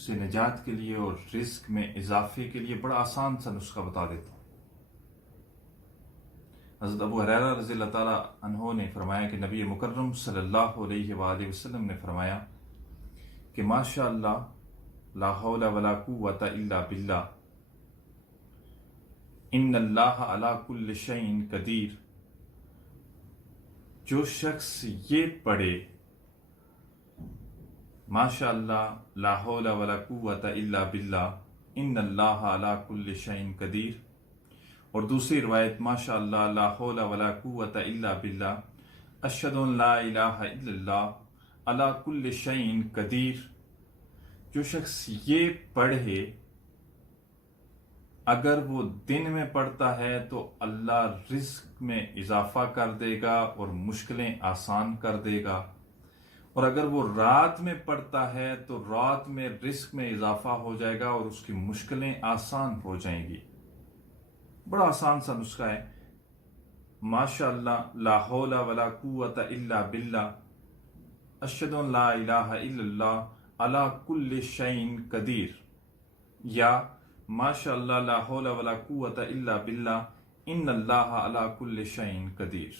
سے نجات کے لیے اور رزق میں اضافے کے لیے بڑا آسان سا نسخہ بتا دیتا ہوں۔ حضرت ابو ہریرہ رضی اللہ تعالیٰ عنہ نے فرمایا کہ نبی مکرم صلی اللہ علیہ وآلہ وسلم نے فرمایا کہ ماشاء اللہ لا حول ولا قوة الا باللہ ان اللہ علی کل شیء قدیر۔ جو شخص یہ پڑھے ماشاء اللہ لا حول ولا قوة الا باللہ ان اللہ علی کل شیء قدیر، اور دوسری روایت ماشاء اللہ لا حول ولا قوة الا باللہ اشہد ان لا الہ الا اللہ علی کل شیء قدیر۔ جو شخص یہ پڑھے اگر وہ دن میں پڑھتا ہے تو اللہ رزق میں اضافہ کر دے گا اور مشکلیں آسان کر دے گا، اور اگر وہ رات میں پڑھتا ہے تو رات میں رزق میں اضافہ ہو جائے گا اور اس کی مشکلیں آسان ہو جائیں گی۔ بڑا آسان سا نسخہ ہے، ماشاء اللہ لا حول ولا قوة الا باللہ اشہد ان لا الہ الا اللہ علی کل شیء قدیر، یا ماشاء اللہ لا حول ولا قوة الا باللہ ان اللہ علی کل شیء قدیر۔